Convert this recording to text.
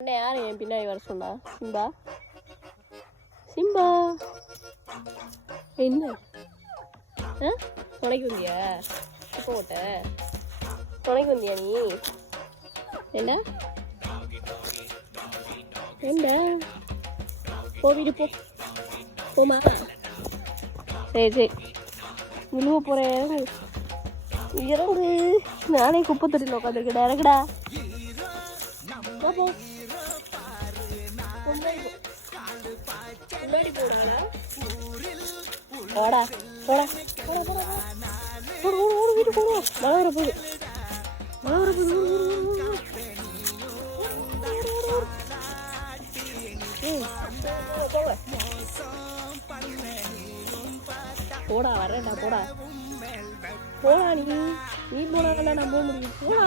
என்ன யார் என் பின்னாடி வர சொன்னா? சிம்பா சிம்பா என்ன துணைக்கு வந்தியா? இப்போ ஓட்ட துணைக்கு வந்தியா நீ? என்ன என்ன போ வீடு போ போமா. சரி சரி விழுவ போகிறேன். இறங்கு இறங்கு. நானே குப்பை தொட்டியில் உட்காந்துருக்கேன். இறங்குடா போ. முன்னாடி போடுறா. போடா போடா போடா போடா ஓடு வீட்டுக்கு போடுவோம். மழை வர போகுது மழை வர போகுது. போடா வரேன்டா போடா போடா. நீ போனா நான் போக முடியும். போடா